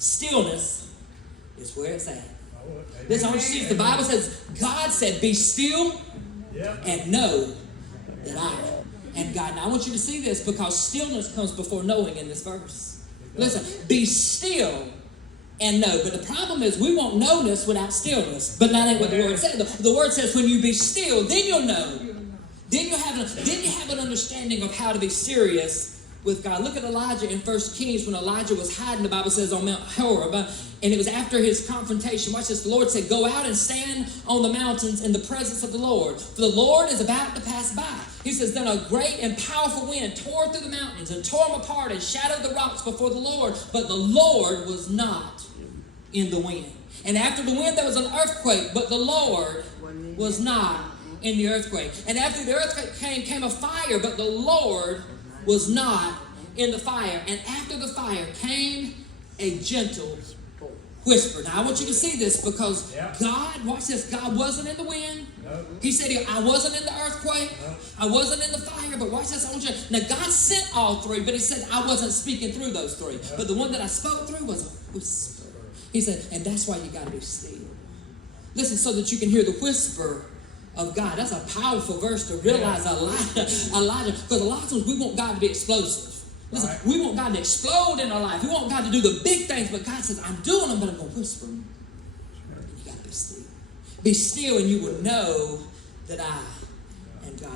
Stillness is where it's at. Listen, I want you to see this. The Bible says, God said, be still and know that I am God. Now I want you to see this because stillness comes before knowing in this verse. Listen, be still and know. But the problem is we want knownness without stillness. But that ain't what the Word says. The Word says when you be still, then you'll know. Then you have an understanding of how to be serious with God. Look at Elijah in 1 Kings when Elijah was hiding, the Bible says, on Mount Horeb. And it was after his confrontation. Watch this. The Lord said, go out and stand on the mountains in the presence of the Lord. For the Lord is about to pass by. He says, then a great and powerful wind tore through the mountains and tore them apart and shattered the rocks before the Lord. But the Lord was not in the wind. And after the wind there was an earthquake, but the Lord was not in the earthquake. And after the earthquake came a fire, but the Lord was not in the fire. And after the fire came a gentle whisper. Now I want you to see this because God, watch this, God wasn't in the wind. He said, I wasn't in the earthquake. I wasn't in the fire. But watch this, I want you to, now God sent all three, but he said I wasn't speaking through those three. But the one that I spoke through was a whisper. He said, and that's why you got to be still. Listen, so that you can hear the whisper of God. That's a powerful verse to realize Elijah. Because a lot of times we want God to be explosive. Listen, we want God to explode in our life. We want God to do the big things, but God says, I'm doing them, but I'm going to whisper them. And you got to be still. Be still and you will know that I am God.